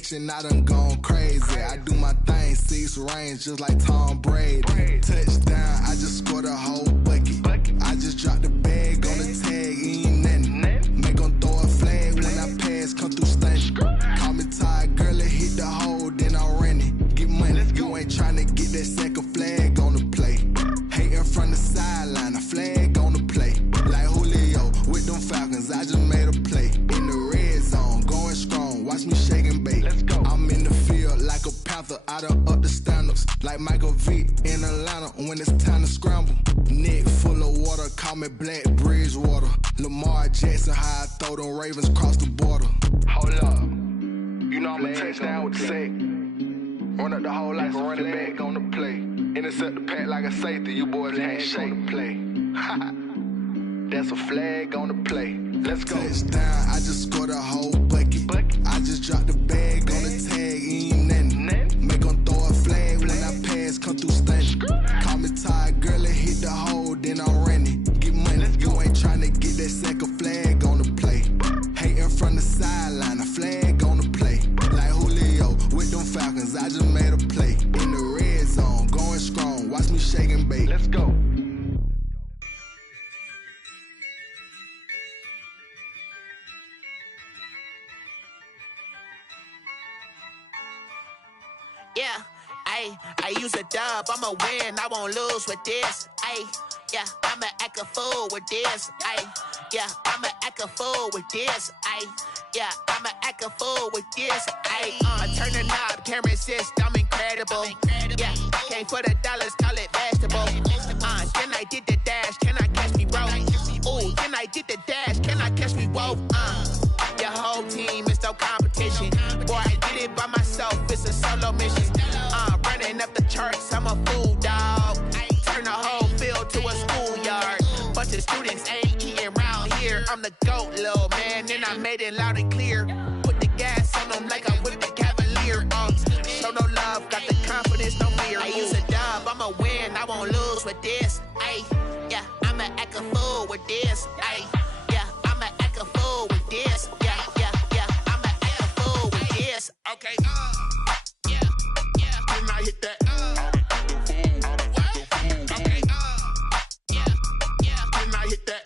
attention, I done gone crazy. I do my thing, 6 range, just like Tom Brady. Touchdown, I just scored a whole bucket. I just dropped the bag on the tag, ain't nothing. Make 'em throw a flag when I pass, come through stunning. Call me tired, girl, it hit the hole, then I ran it. Get money, you ain't tryna get that second flag on the play. Hating from the sideline, a flag on the play. Like Julio with them Falcons, I just made a play. In the red zone, going strong, watch me shake and bake. I'm in the field like a panther, I done up the standards. Like Michael Vick in Atlanta when it's time to scramble. Neck full of water, call me Black Bridgewater. Lamar Jackson, how I throw them Ravens across the border. Hold up, you know I'm a touchdown with the sack. Run up the hole like a running back on the play. Intercept the pack like a safety, you boys ain't shake the play. That's a flag on the play. Let's go. Touchdown, I just scored a whole bucket. I just dropped the bag on the tag, ain't nothing. Make 'em throw a flag when I pass, come through stunning. Call me tired, girl, it hit the hole, then I ran it. Get money, you ain't tryna get that second flag on the play. Hating from the sideline, a flag on the play. Like Julio with them Falcons, I just made a play. In the red zone, going strong, watch me shake and bake. Let's go. Yeah, I use a dub, I'ma win, I won't lose with this. Yeah, I'ma act a fool with this. Yeah, I'ma act a fool with this. Yeah, I'ma act a fool with this. I turn the knob, camera assist, I'm incredible. Yeah, came for the dollars, call it vegetable. Then I did the dash, can I catch me, bro? Ooh, then I did the dash, can I catch me, whoa? Your whole team is no competition. Boy, I did it by myself, it's a solo mission. Running up the charts, I'm a fool, dog. Turn the whole field to a schoolyard. Bunch of students ain't eating round here. I'm the GOAT, little man, and I made it loud and clear. Put the gas on them like I'm with the Cavalier. Show no love, got the confidence, no fear. I use a dub, I'ma win, I won't lose with this. Yeah, I'ma act a fool with this. Yeah, I'ma act a fool with this. Yeah, I'ma act a fool with this. Okay, yeah, when I hit that. Okay, yeah, when I hit that.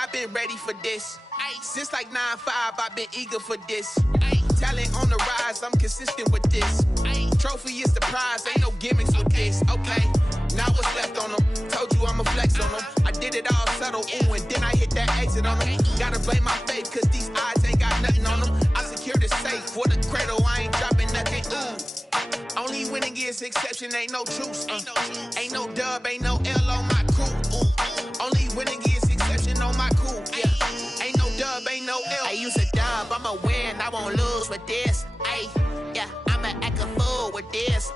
I've been ready for this. Since like 9-5, I've been eager for this. Talent on the rise, I'm consistent with this. Trophy is the prize, ain't no gimmicks with this. Okay, now what's left on them? Told you I'ma flex on them. I did it all subtle, ooh, and then I hit that exit on them. Gotta blame my faith, cause these eyes ain't got nothing on them. I secure the safe for the cradle, I ain't dropping nothing, ooh. Only winning is exception, ain't no truce. Ain't no dub, ain't no L on my crew. Only winning is exception on my crew. Yeah, ain't no dub, ain't no L. I use a dub, I'ma win, I won't lose with this. Yeah, I'ma act a fool with this.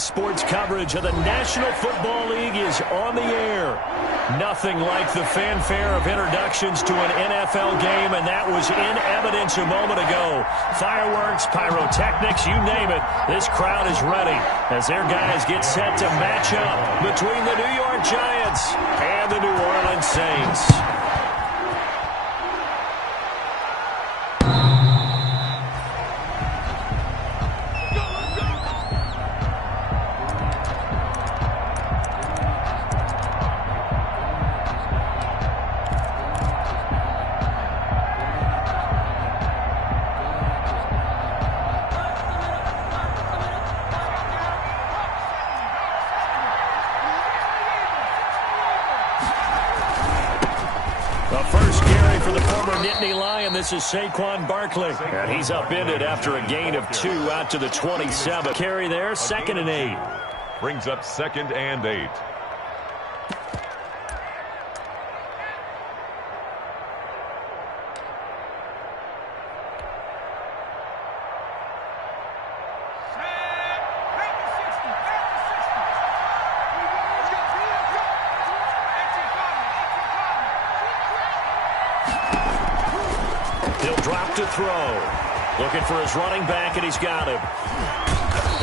sports coverage of the National Football League is on the air. Nothing like the fanfare of introductions to an NFL game, and that was in evidence a moment ago. Fireworks, pyrotechnics, you name it. This crowd is ready as their guys get set to match up between the New York Giants and the New Orleans Saints. This is Saquon Barkley, and he's upended after a gain of 2 out to the 27. Carry there, 2nd and 8. Brings up 2nd and 8. Throw. Looking for his running back, and he's got him.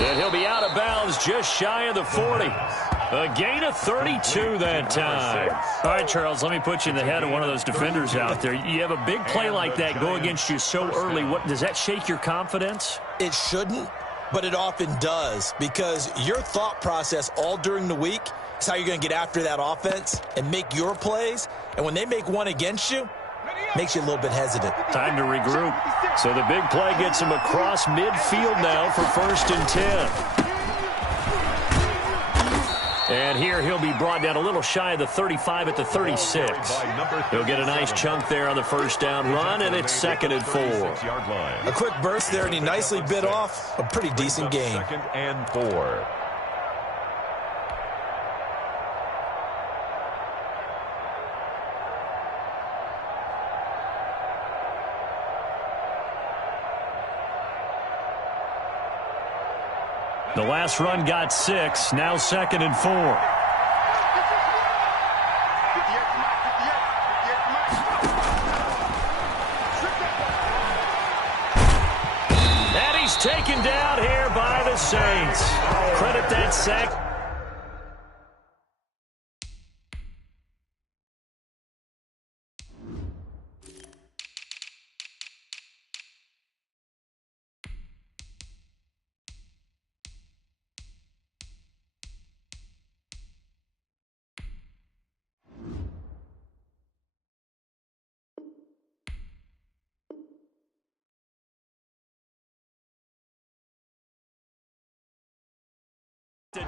And he'll be out of bounds just shy of the 40. A gain of 32 that time. All right, Charles, let me put you in the head of one of those defenders out there. You have a big play like that go against you so early. What does that shake your confidence? It shouldn't, but it often does, because your thought process all during the week is how you're going to get after that offense and make your plays. And when they make one against you, makes you a little bit hesitant. Time to regroup. So the big play gets him across midfield now for 1st and 10. And here he'll be brought down a little shy of the 35 at the 36. He'll get a nice chunk there on the 1st down run, and it's 2nd and 4. A quick burst there, and he nicely bit off a pretty decent gain. 2nd and 4. The last run got 6, now 2nd and 4. And he's taken down here by the Saints. Credit that sack.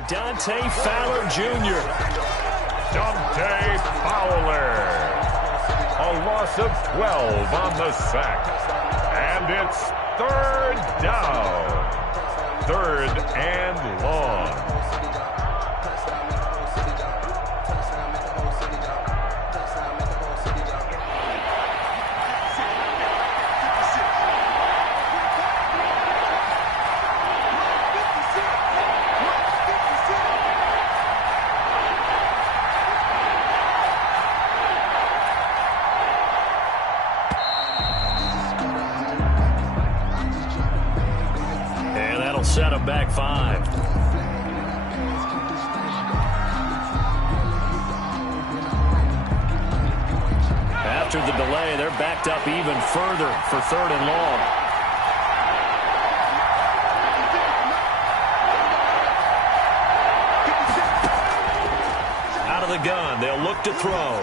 Dante Fowler Jr. Dante Fowler. A loss of 12 on the sack. And it's 3rd down. 3rd and long. Set him back 5. After the delay, they're backed up even further for 3rd and long. Out of the gun, they'll look to throw.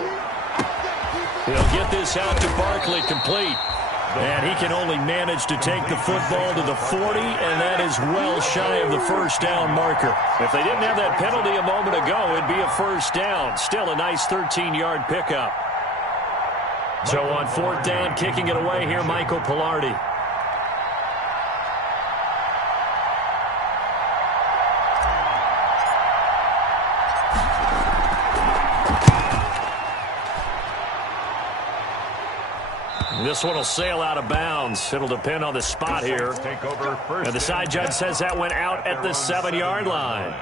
They'll get this out to Barkley, complete. And he can only manage to take the football to the 40, and that is well shy of the 1st down marker. If they didn't have that penalty a moment ago, it'd be a 1st down. Still a nice 13-yard pickup. So on 4th down, kicking it away here, Michael Pilardi. This one will sail out of bounds. It'll depend on the spot here. And the side judge says that went out at the 7-yard line.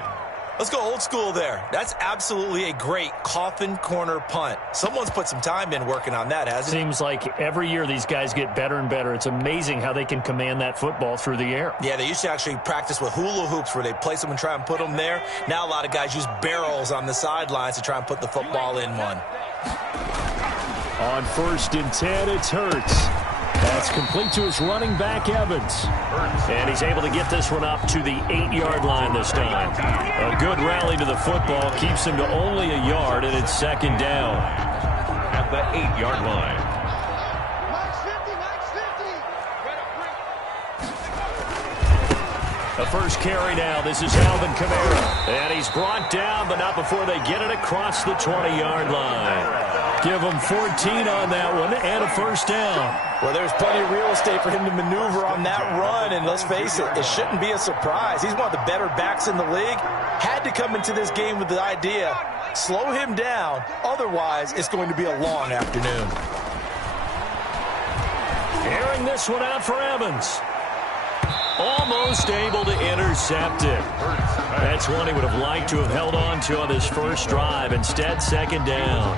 Let's go old school there. That's absolutely a great coffin corner punt. Someone's put some time in working on that, hasn't it? Seems like every year these guys get better and better. It's amazing how they can command that football through the air. Yeah, they used to actually practice with hula hoops where they place them and try and put them there. Now a lot of guys use barrels on the sidelines to try and put the football in one. On 1st and 10, it's Hurts. That's complete to his running back, Evans. And he's able to get this one up to the 8-yard line this time. A good rally to the football keeps him to only a yard, and it's 2nd down. At the 8-yard line. The first carry now. This is Alvin Kamara. And he's brought down, but not before they get it across the 20-yard line. Give him 14 on that one and a 1st down. Well, there's plenty of real estate for him to maneuver on that run, and let's face it, it shouldn't be a surprise. He's one of the better backs in the league. Had to come into this game with the idea, slow him down, otherwise it's going to be a long afternoon. Airing this one out for Evans. Almost able to intercept it. That's one he would have liked to have held on to on this first drive. Instead, 2nd down.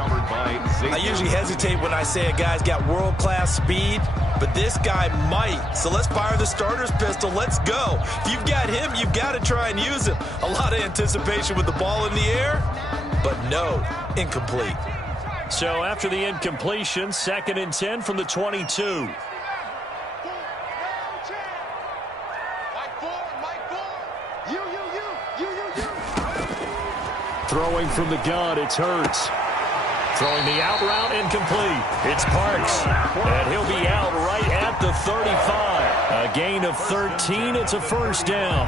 I usually hesitate when I say a guy's got world-class speed, but this guy might. So let's fire the starter's pistol. Let's go. If you've got him, you've got to try and use him. A lot of anticipation with the ball in the air, but no, incomplete. So after the incompletion, 2nd and 10 from the 22. Throwing from the gun, it's Hurts. Throwing the out route, incomplete. It's Parks, and he'll be out right at the 35. A gain of 13, it's a 1st down.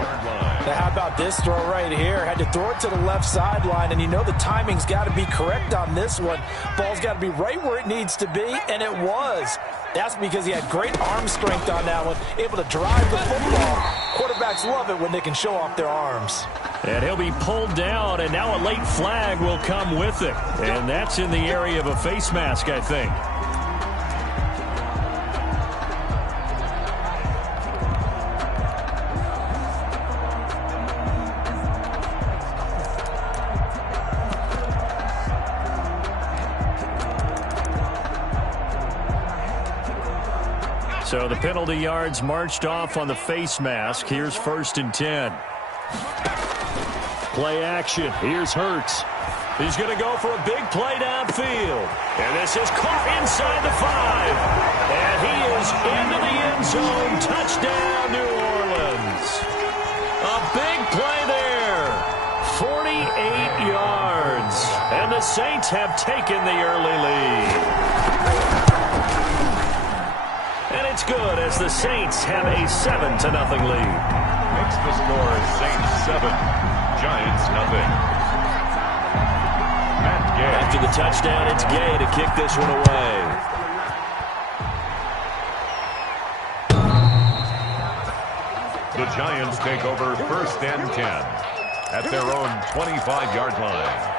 Now how about this throw right here? Had to throw it to the left sideline, and you know the timing's got to be correct on this one. Ball's got to be right where it needs to be, and it was. That's because he had great arm strength on that one, able to drive the football. Quarterbacks love it when they can show off their arms. And he'll be pulled down, and now a late flag will come with it. And that's in the area of a face mask, I think. So the penalty yards marched off on the face mask. Here's 1st and 10. Play action. Here's Hurts. He's going to go for a big play downfield. And this is caught inside the 5. And he is into the end zone. Touchdown, New Orleans. A big play there. 48 yards. And the Saints have taken the early lead. And it's good as the Saints have a 7-0 lead. Makes the score Saints 7. Giants nothing. After the touchdown, it's Gay to kick this one away. The Giants take over 1st and 10 at their own 25-yard line.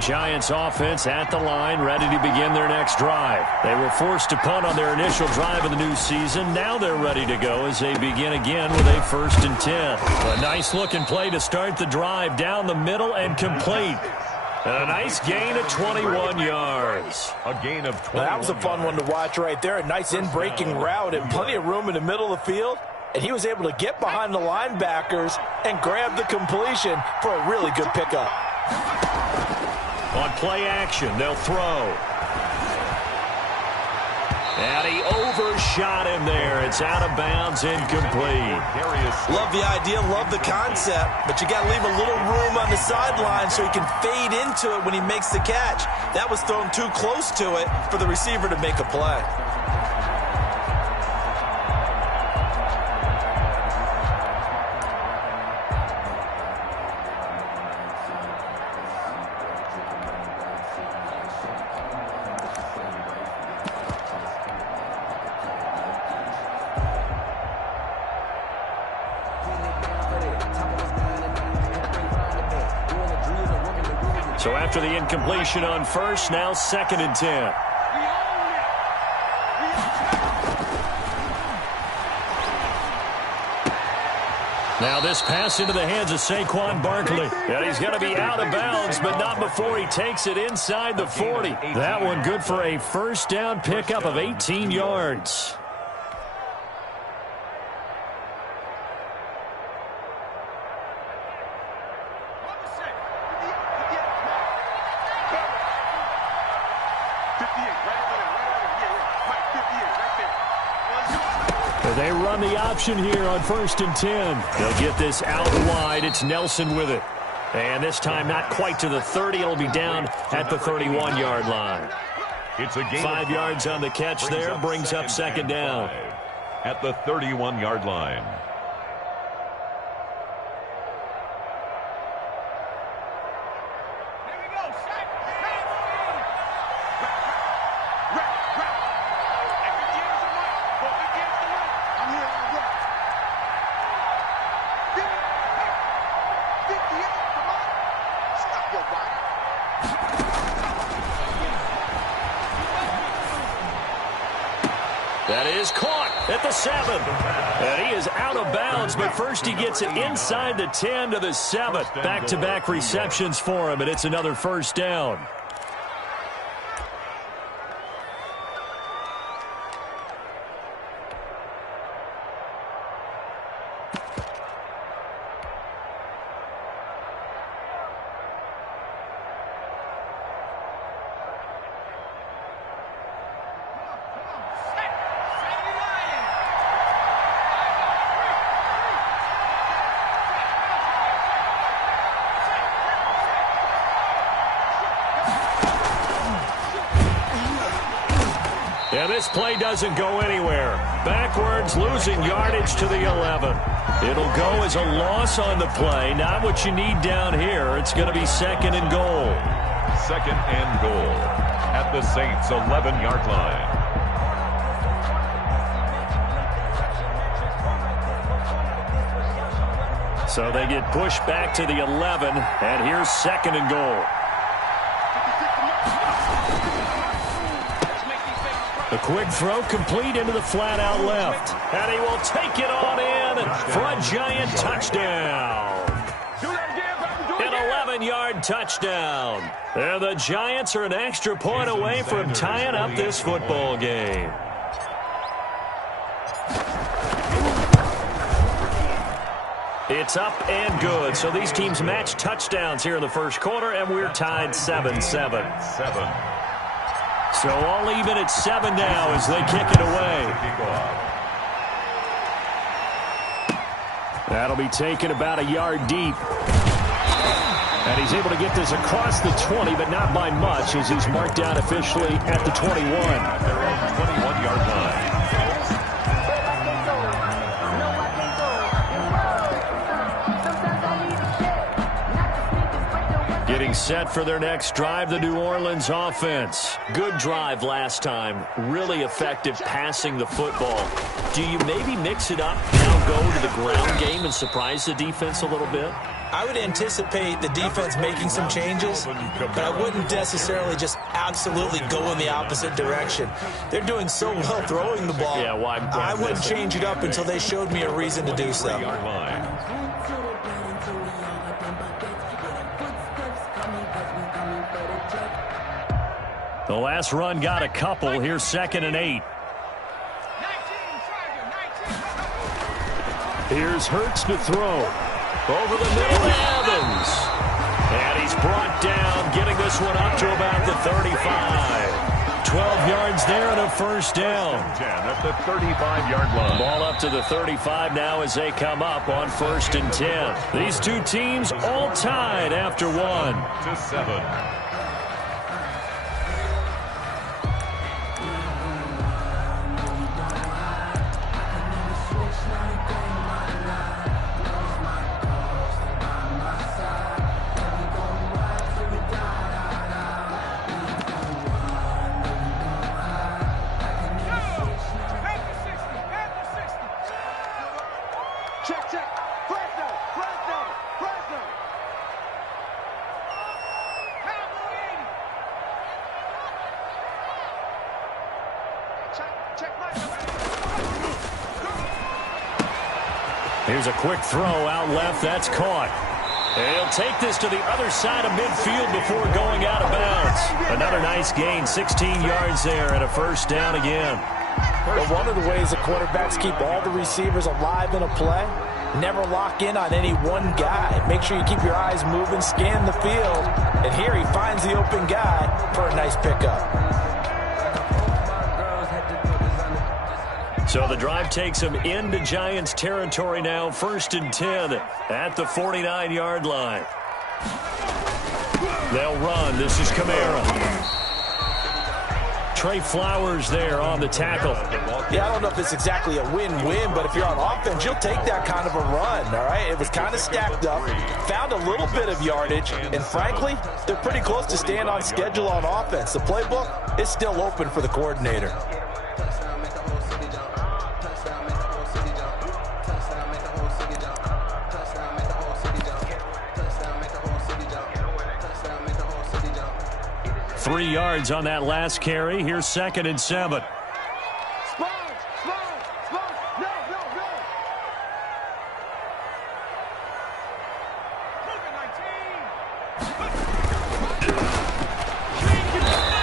Giants offense at the line, ready to begin their next drive. They were forced to punt on their initial drive of the new season. Now they're ready to go as they begin again with a 1st and 10. A nice-looking play to start the drive down the middle and complete. And a nice gain of 21 yards. A gain of 21. That was a fun one to watch right there. A nice in-breaking route and plenty of room in the middle of the field. And he was able to get behind the linebackers and grab the completion for a really good pickup. On play action, they'll throw. And he overshot him there. It's out of bounds, incomplete. Love the idea, love the concept, but you got to leave a little room on the sideline so he can fade into it when he makes the catch. That was thrown too close to it for the receiver to make a play. So after the incompletion on first, now 2nd and 10. Now this pass into the hands of Saquon Barkley. And he's going to be out of bounds, but not before he takes it inside the 40. That one good for a first down pickup of 18 yards. They run the option here on 1st and 10. They'll get this out wide. It's Nelson with it. And this time not quite to the 30. It'll be down at the 31-yard line. It's a gain 5 yards on the catch there. Brings up 2nd down. At the 31-yard line. That is caught at the 7. And he is out of bounds, but first he gets it inside the 10 to the 7. Back-to-back receptions for him, and it's another first down. And this play doesn't go anywhere. Backwards, losing yardage to the 11. It'll go as a loss on the play. Not what you need down here. It's going to be 2nd and goal. 2nd and goal at the Saints' 11-yard line. So they get pushed back to the 11, and here's 2nd and goal. A quick throw complete into the flat out left. And he will take it on in for a giant touchdown. An 11-yard touchdown. And the Giants are an extra point away from tying up this football game. It's up and good. So these teams match touchdowns here in the first quarter, and we're tied 7-7. So all even at 7 now as they kick it away. That'll be taken about a yard deep. And he's able to get this across the 20, but not by much as he's marked down officially at the 21. They're on the 21-yard line. Getting set for their next drive, the New Orleans offense. Good drive last time. Really effective passing the football. Do you maybe mix it up, now go to the ground game and surprise the defense a little bit? I would anticipate the defense making some changes, but I wouldn't necessarily just absolutely go in the opposite direction. They're doing so well throwing the ball. Yeah, why I wouldn't change it up until they showed me a reason to do so. The last run got a couple. Here's 2nd and 8. Here's Hurts to throw. Over the middle to Evans. And he's brought down, getting this one up to about the 35. 12 yards there and a first down. 10 at the 35-yard line. Ball up to the 35 now as they come up on 1st and 10. These two teams all tied after 1-7. Here's a quick throw out left. That's caught. And he'll take this to the other side of midfield before going out of bounds. Another nice gain, 16 yards there, and a first down again. Well, one of the ways the quarterbacks keep all the receivers alive in a play, never lock in on any one guy. Make sure you keep your eyes moving, scan the field. And here he finds the open guy for a nice pickup. So the drive takes him into Giants territory now, 1st and 10 at the 49-yard line. They'll run. This is Kamara. Trey Flowers there on the tackle. Yeah, I don't know if it's exactly a win-win, but if you're on offense, you'll take that kind of a run, all right? It was kind of stacked up, found a little bit of yardage, and frankly, they're pretty close to staying on schedule on offense. The playbook is still open for the coordinator. Three yards on that last carry. Here's 2nd and 7.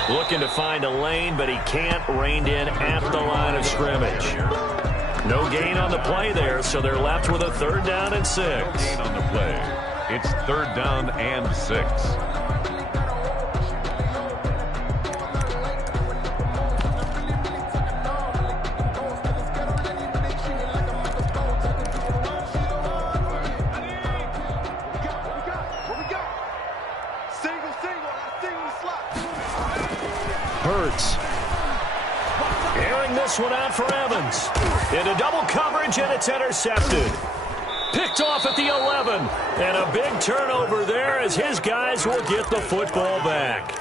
Looking to find a lane, but he can't. Reined in at the line of scrimmage. No gain on the play there, so they're left with a 3rd down and 6. No gain on the play. It's 3rd down and 6. Airing this one out for Evans. Into double coverage, and it's intercepted. Picked off at the 11. And a big turnover there as his guys will get the football back.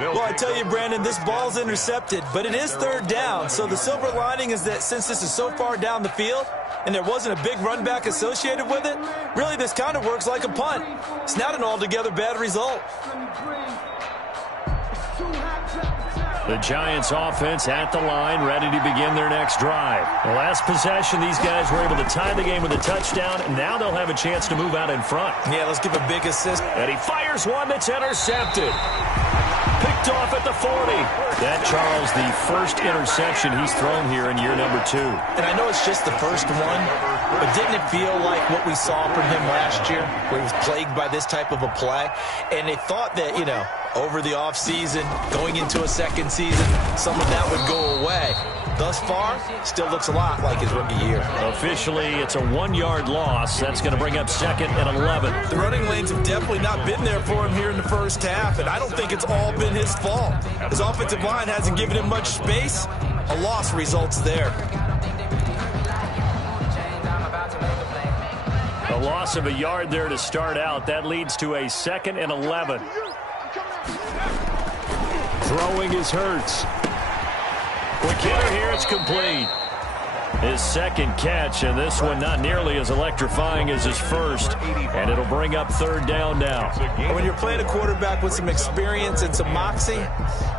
Well, I tell you, Brandon, this ball's intercepted, but it is 3rd down. So the silver lining is that since this is so far down the field and there wasn't a big run back associated with it, really this kind of works like a punt. It's not an altogether bad result. The Giants offense at the line, ready to begin their next drive. The last possession, these guys were able to tie the game with a touchdown, and now they'll have a chance to move out in front. Yeah, let's give a big assist. And he fires one that's intercepted. Picked off at the 40. That, Charles, the first interception he's thrown here in year number 2. And I know it's just the first one, but didn't it feel like what we saw from him last year, where he was plagued by this type of a play? And they thought that, you know, over the offseason, going into a second season, some of that would go away. Thus far, still looks a lot like his rookie year. Officially, it's a 1-yard loss. That's going to bring up 2nd and 11. The running lanes have definitely not been there for him here in the first half, and I don't think it's all been his fault. His offensive line hasn't given him much space. A loss results there. A loss of a yard there to start out. That leads to a 2nd and 11. Throwing is Hurts. Quick hitter here, it's complete. His 2nd catch, and this one not nearly as electrifying as his first. And it'll bring up 3rd down now. When you're playing a quarterback with some experience and some moxie,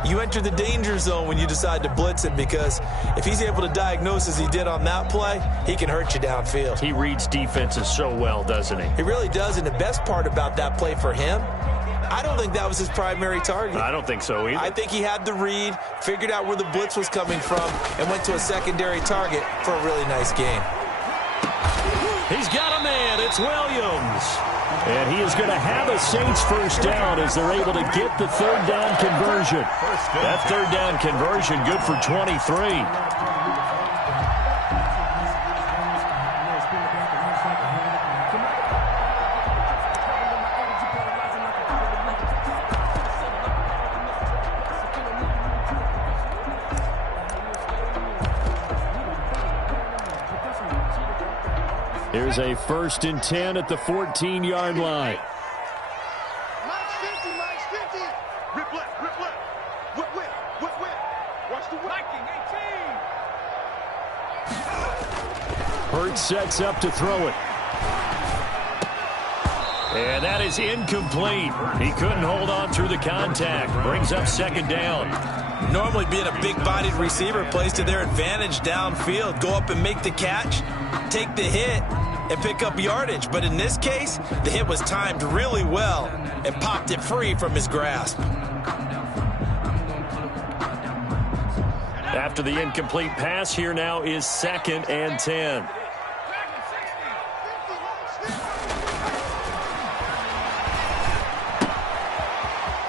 you enter the danger zone when you decide to blitz him, because if he's able to diagnose as he did on that play, he can hurt you downfield. He reads defenses so well, doesn't he? He really does, and the best part about that play for him, I don't think that was his primary target. I don't think so either. I think he had the read, figured out where the blitz was coming from, and went to a secondary target for a really nice game. He's got a man. It's Williams. And he is going to have a Saints first down as they're able to get the 3rd down conversion. That 3rd down conversion good for 23. Here's a 1st and 10 at the 14-yard line. Hurts sets up to throw it. And that is incomplete. He couldn't hold on through the contact. Brings up second down. Normally being a big-bodied receiver plays to their advantage downfield. Go up and make the catch, take the hit, and pick up yardage. But in this case, the hit was timed really well and popped it free from his grasp. After the incomplete pass, here now is 2nd and 10.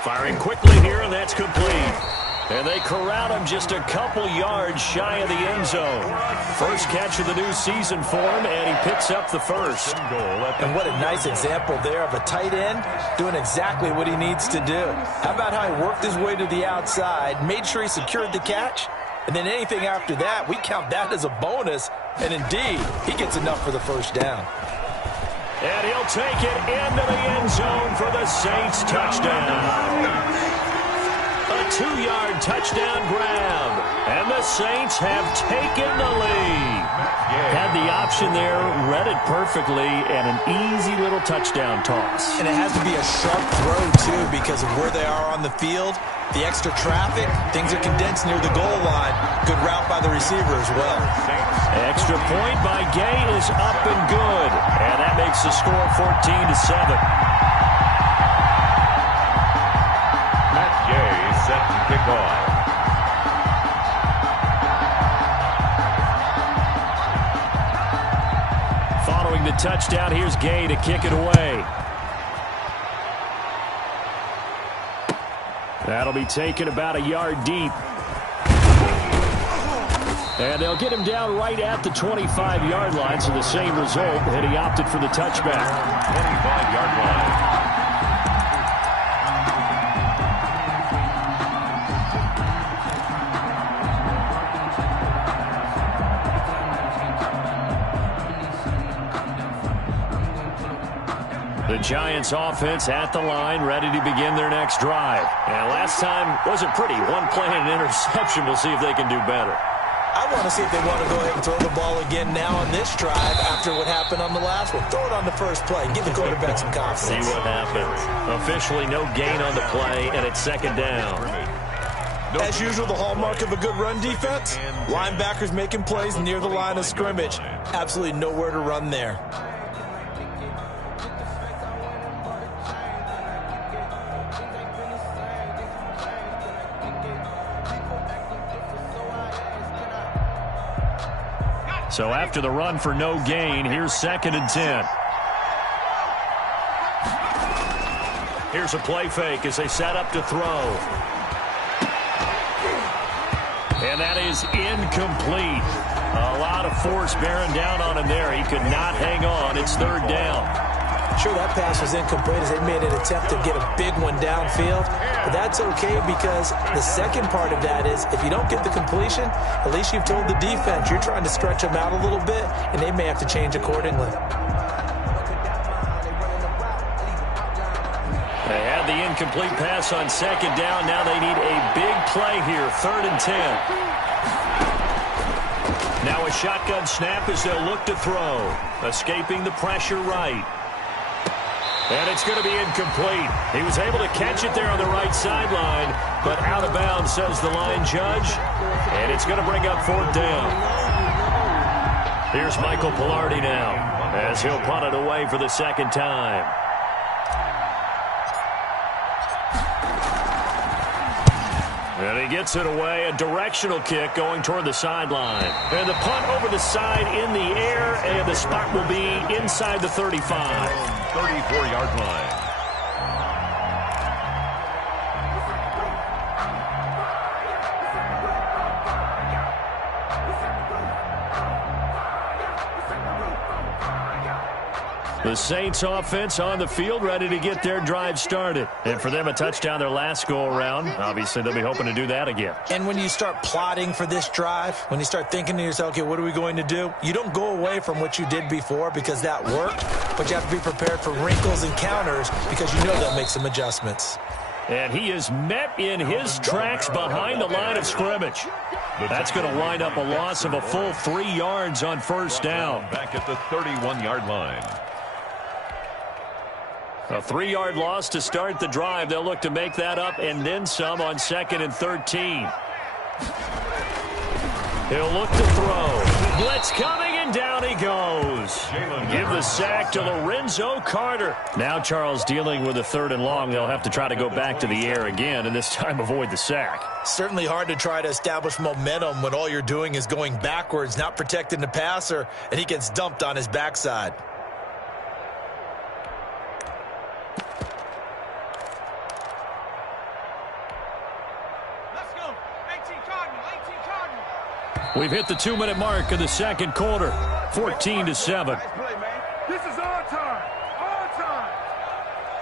Firing quickly here, and that's complete. And they corral him just a couple yards shy of the end zone. First catch of the new season for him, and he picks up the first. And what a nice example there of a tight end doing exactly what he needs to do. How about how he worked his way to the outside, made sure he secured the catch, and then anything after that, we count that as a bonus. And indeed, he gets enough for the first down. And he'll take it into the end zone for the Saints touchdown. A 2-yard touchdown grab. And the Saints have taken the lead. Had the option there, read it perfectly, and an easy little touchdown toss. And it has to be a sharp throw, too, because of where they are on the field. The extra traffic, things are condensed near the goal line. Good route by the receiver as well. Extra point by Gay is up and good. And that makes the score 14-7. Matt Gay set to kick off. Following the touchdown, here's Gay to kick it away. That'll be taken about a yard deep. And they'll get him down right at the 25-yard line, so the same result, and he opted for the touchback. 25-yard line. The Giants offense at the line, ready to begin their next drive. And last time wasn't pretty. One play and an interception. We'll see if they can do better. I want to see if they want to go ahead and throw the ball again now on this drive after what happened on the last one. Throw it on the first play and give the quarterback some confidence. See what happens. Officially no gain on the play, and it's second down. As usual, the hallmark of a good run defense, linebackers making plays near the line of scrimmage. Absolutely nowhere to run there. So after the run for no gain, here's 2nd and 10. Here's a play fake as they set up to throw. And that is incomplete. A lot of force bearing down on him there. He could not hang on. It's 3rd down. Sure, that pass was incomplete as they made an attempt to get a big one downfield. But that's okay because the second part of that is if you don't get the completion, at least you've told the defense you're trying to stretch them out a little bit, and they may have to change accordingly. They had the incomplete pass on 2nd down. Now they need a big play here, 3rd and 10. Now a shotgun snap as they'll look to throw. Escaping the pressure right. And it's going to be incomplete. He was able to catch it there on the right sideline, but out of bounds, says the line judge. And it's going to bring up 4th down. Here's Michael Pilardi now as he'll punt it away for the 2nd time. And he gets it away, a directional kick going toward the sideline. And the punt over the side in the air, and the spot will be inside the 35. 34-yard line. The Saints offense on the field, ready to get their drive started. And for them, a touchdown their last go-around. Obviously, they'll be hoping to do that again. And when you start plotting for this drive, when you start thinking to yourself, okay, what are we going to do? You don't go away from what you did before because that worked, but you have to be prepared for wrinkles and counters because you know they'll make some adjustments. And he is met in his tracks behind the line of scrimmage. That's going to wind up a loss of a full 3 yards on first down. Back at the 31-yard line. A 3-yard loss to start the drive. They'll look to make that up and then some on 2nd and 13. He'll look to throw. Blitz coming, and down he goes. Give the sack to Lorenzo Carter. Now Charles dealing with a 3rd and long. They'll have to try to go back to the air again, and this time avoid the sack. Certainly hard to try to establish momentum when all you're doing is going backwards, not protecting the passer, and he gets dumped on his backside. We've hit the 2-minute mark of the second quarter, 14-7. This is our time. Our time.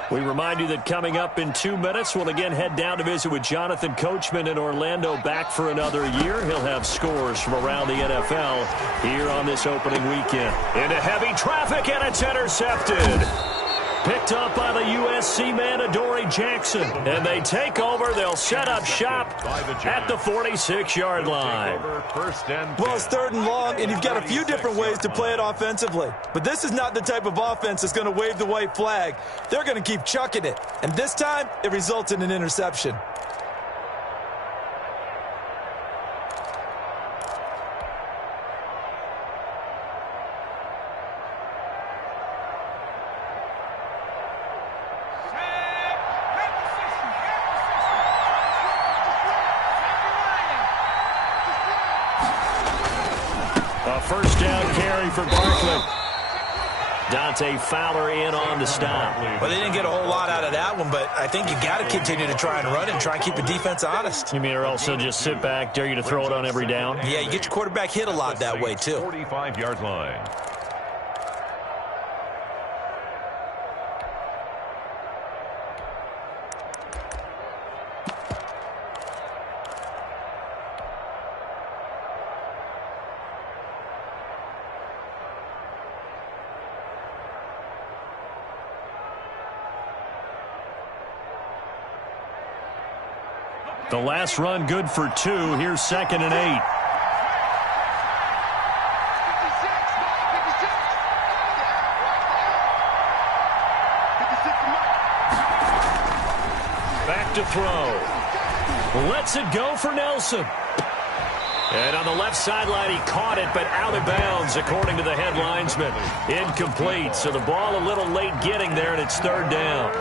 We remind you that coming up in 2 minutes, we'll again head down to visit with Jonathan Coachman in Orlando, back for another year. He'll have scores from around the NFL here on this opening weekend. Into heavy traffic, and it's intercepted. Picked up by the USC man, Adoree Jackson. And they take over. They'll set up shop at the 46-yard line. Well, it's 3rd and long, and you've got a few different ways to play it offensively. But this is not the type of offense that's going to wave the white flag. They're going to keep chucking it. And this time, it results in an interception. First down carry for Barkley. Dante Fowler in on the stop. Well, they didn't get a whole lot out of that one, but I think you got to continue to try and run and try and keep the defense honest. You mean or else they'll just sit back, dare you to throw it on every down? Yeah, you get your quarterback hit a lot that way, too. 45-yard line. The last run good for 2. Here's 2nd and 8. Back to throw. Lets it go for Nelson. And on the left sideline, he caught it, but out of bounds, according to the head linesman. Incomplete, so the ball a little late getting there, and it's 3rd down.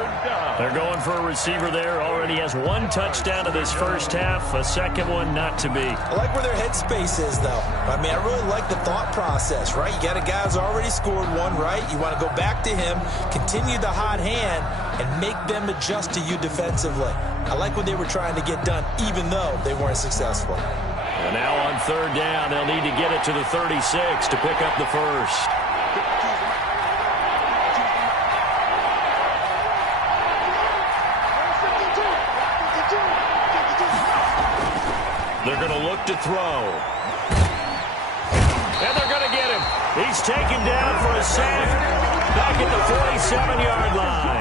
They're going for a receiver there. Already has 1 touchdown in this first half, a 2nd one not to be. I like where their headspace is, though. I mean, I really like the thought process, right? You got a guy who's already scored 1, right? You want to go back to him, continue the hot hand, and make them adjust to you defensively. I like what they were trying to get done, even though they weren't successful. And now on 3rd down, they'll need to get it to the 36 to pick up the first. They're going to look to throw. And they're going to get him. He's taken down for a sack back at the 47-yard line.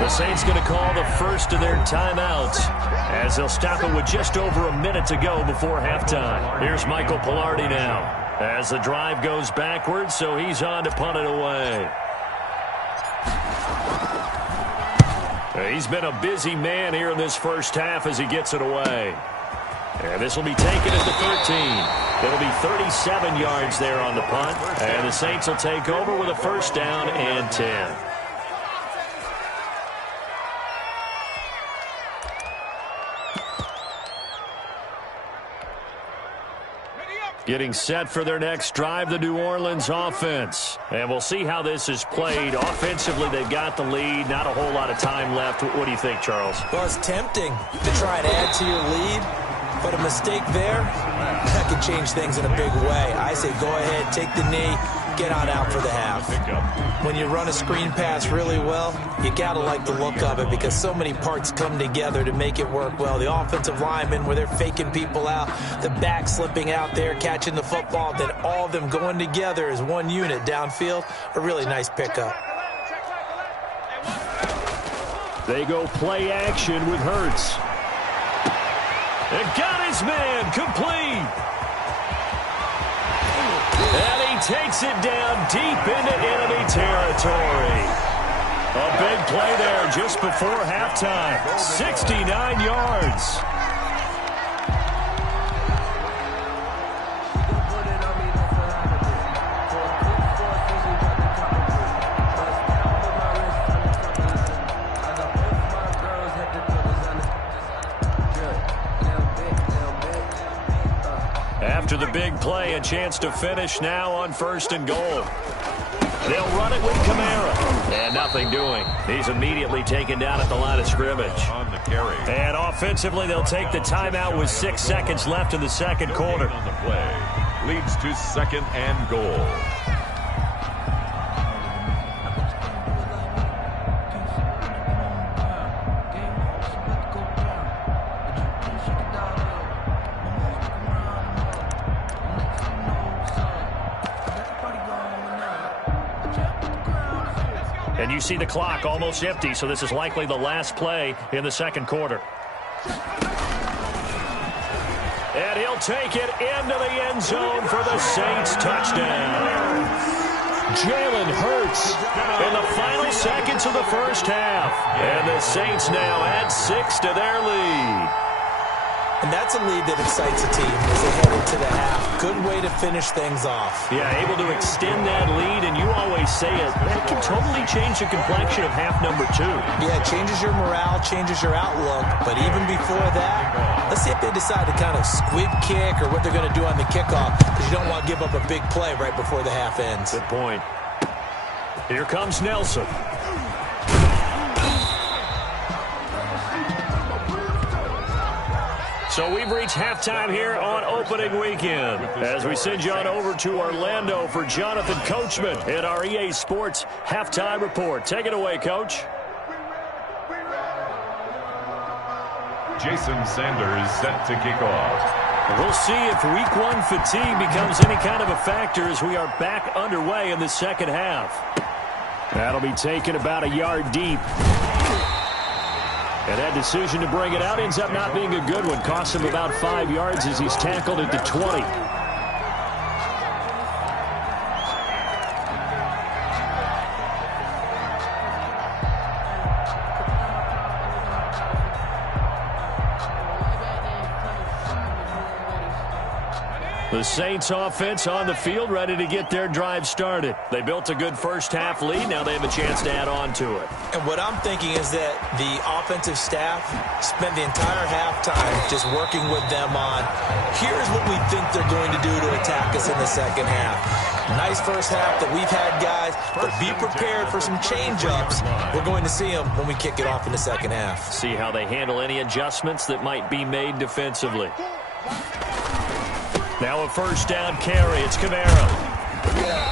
The Saints going to call the first of their timeouts as they'll stop it with just over a minute to go before halftime. Here's Michael Pilardi now as the drive goes backwards, so he's on to punt it away. He's been a busy man here in this first half as he gets it away. And this will be taken at the 13. It'll be 37 yards there on the punt. And the Saints will take over with a first down and 10. Getting set for their next drive, the New Orleans offense. And we'll see how this is played. Offensively, they've got the lead. Not a whole lot of time left. What do you think, Charles? Well, it's tempting to try and add to your lead. But a mistake there, that could change things in a big way. I say go ahead, take the knee, get on out for the half. When you run a screen pass really well, you got to like the look of it because so many parts come together to make it work well. The offensive linemen, where they're faking people out, the back slipping out there, catching the football, then all of them going together as one unit downfield. A really nice pickup. They go play action with Hurts. And got his man complete. And he takes it down deep into enemy territory. A big play there just before halftime. 69 yards. After the big play, a chance to finish now on 1st and goal. They'll run it with Kamara. And nothing doing. He's immediately taken down at the line of scrimmage. On the carry. And offensively, they'll take the timeout with 6 seconds left in the second quarter. On the play. Leads to 2nd and goal. And you see the clock almost empty, so this is likely the last play in the second quarter. And he'll take it into the end zone for the Saints touchdown. Jalen Hurts in the final seconds of the first half. And the Saints now add 6 to their lead. And that's a lead that excites a team as they head into the half. Good way to finish things off. Yeah, able to extend that lead, and you always say it, that can totally change the complexion of half number 2. Yeah, it changes your morale, changes your outlook. But even before that, let's see if they decide to kind of squib kick or what they're going to do on the kickoff, because you don't want to give up a big play right before the half ends. Good point. Here comes Nelson. So we've reached halftime here on opening weekend as we send you on over to Orlando for Jonathan Coachman in our EA Sports Halftime Report. Take it away, Coach. Jason Sanders set to kick off. We'll see if week 1 fatigue becomes any kind of a factor as we are back underway in the second half. That'll be taken about a yard deep. And that decision to bring it out ends up not being a good one. Costs him about 5 yards as he's tackled at the 20. The Saints offense on the field, ready to get their drive started. They built a good first half lead. Now they have a chance to add on to it. And what I'm thinking is that the offensive staff spent the entire halftime just working with them on, here's what we think they're going to do to attack us in the second half. Nice first half that we've had, guys, but be prepared for some change-ups. We're going to see them when we kick it off in the second half. See how they handle any adjustments that might be made defensively. Now a first down carry. It's Kamara.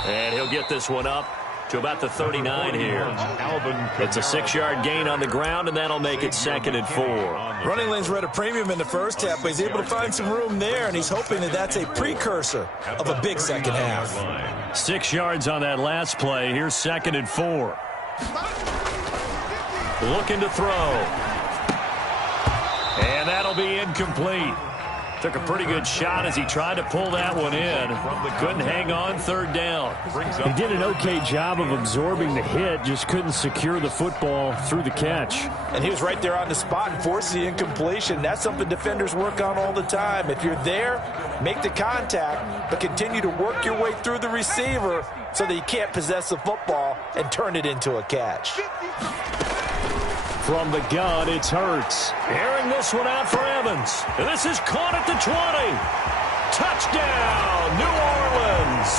And he'll get this one up to about the 39 here. It's a 6-yard gain on the ground, and that'll make it 2nd and 4. Running lanes were at a premium in the first half, but he's able to find some room there, and he's hoping that that's a precursor of a big second half. 6 yards on that last play. Here's 2nd and 4. Looking to throw. And that'll be incomplete. Took a pretty good shot as he tried to pull that one in. Couldn't hang on, 3rd down. He did an okay job of absorbing the hit, just couldn't secure the football through the catch. And he was right there on the spot and forced the incompletion. That's something defenders work on all the time. If you're there, make the contact, but continue to work your way through the receiver so that you can't possess the football and turn it into a catch. From the gun, it's Hurts. Airing this one out for Evans. And this is caught at the 20. Touchdown, New Orleans.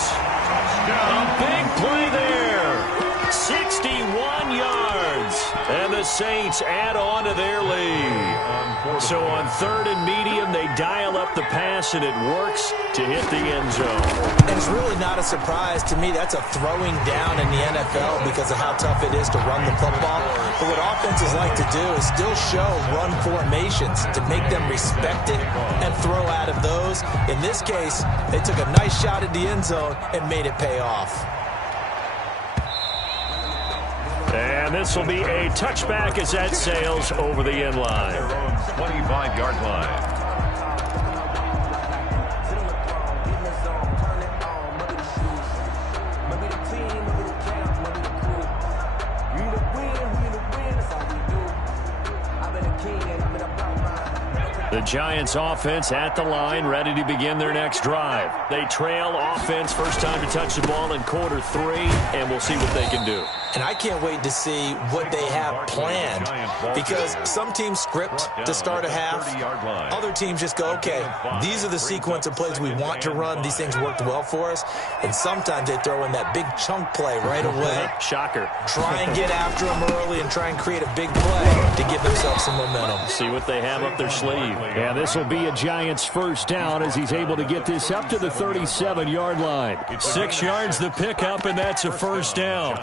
A big play there. 61 yards. And the Saints add on to their lead. So on 3rd and medium, they dial up the pass, and it works to hit the end zone. And it's really not a surprise to me. That's a throwing down in the NFL because of how tough it is to run the football. But what offenses like to do is still show run formations to make them respect it and throw out of those. In this case, they took a nice shot at the end zone and made it pay off. And this will be a touchback as that sails over the end line. 25-yard line. The Giants offense at the line, ready to begin their next drive. They trail offense, first time to touch the ball in quarter 3, and we'll see what they can do. And I can't wait to see what they have planned, because some teams script to start a half. Other teams just go, okay, these are the sequence of plays we want to run. These things worked well for us. And sometimes they throw in that big chunk play right away. Shocker. Try and get after them early and try and create a big play to give themselves some momentum. See what they have up their sleeve. Yeah, this will be a Giants first down as he's able to get this up to the 37-yard line. 6 yards the pickup, and that's a first down.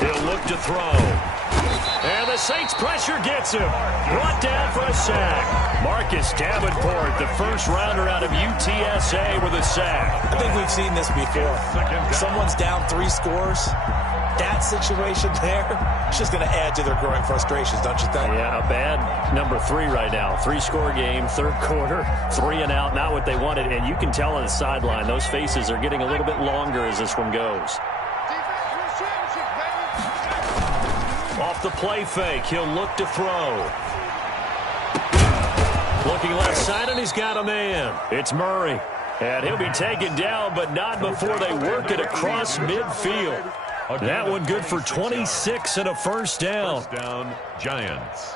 He'll look to throw. And the Saints pressure gets him. Brought down for a sack. Marcus Davenport, the first rounder out of UTSA, with a sack. I think we've seen this before. Someone's down 3 scores. That situation there, it's just going to add to their growing frustrations, don't you think? Yeah, a bad number 3 right now. 3-score game, third quarter, 3 and out, not what they wanted. And you can tell on the sideline, those faces are getting a little bit longer as this one goes. Off the play fake, he'll look to throw. Looking left side, and he's got a man. It's Murray. And he'll be taken down, but not before they work it across midfield. That one good for 26 and a first down. First down, Giants.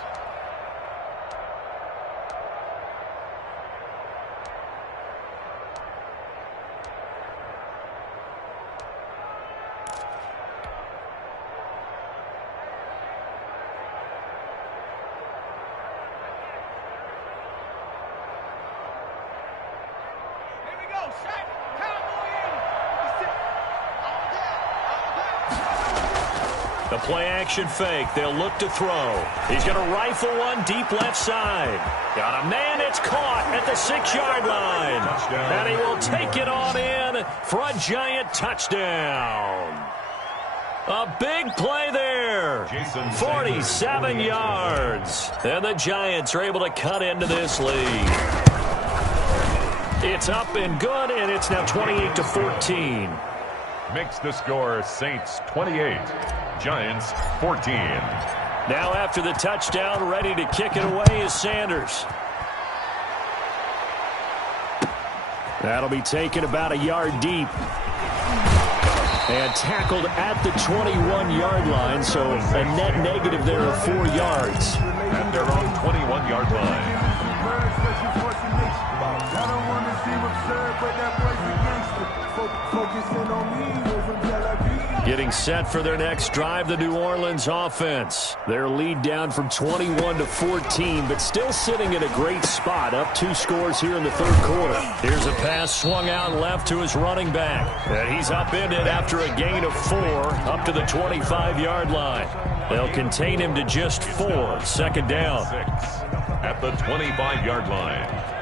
The play-action fake. They'll look to throw. He's going to rifle one deep left side. Got a man. It's caught at the 6-yard line. Touchdown. And he will take it on in for a Giant touchdown. A big play there. 47 yards. And the Giants are able to cut into this lead. It's up and good, and it's now 28-14. Makes the score Saints 28. Giants 14. Now after the touchdown, ready to kick it away is Sanders. That'll be taken about a yard deep. And tackled at the 21-yard line, so a net negative there of 4 yards. At their own 21-yard line. Getting set for their next drive, the New Orleans offense. Their lead down from 21-14, but still sitting in a great spot, up 2 scores here in the third quarter. Here's a pass swung out left to his running back. And he's upended after a gain of 4, up to the 25-yard line. They'll contain him to just 4, second down. 6 at the 25-yard line.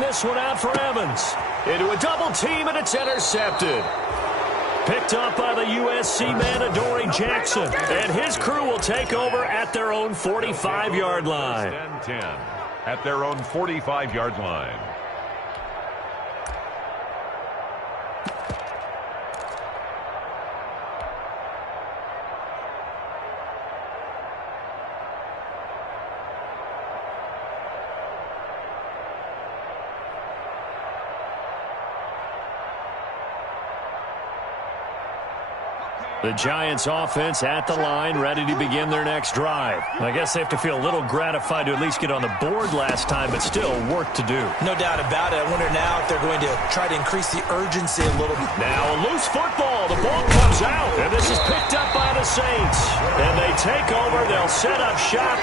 This one out for Evans. Into a double team, and it's intercepted. Picked up by the USC man, Adoree Jackson. And his crew will take over at their own 45-yard line. 10 at their own 45-yard line. The Giants offense at the line, ready to begin their next drive. I guess they have to feel a little gratified to at least get on the board last time, but still work to do. No doubt about it. I wonder now if they're going to try to increase the urgency a little bit. Now a loose football. The ball comes out, and this is picked up by the Saints. And they take over. They'll set up shop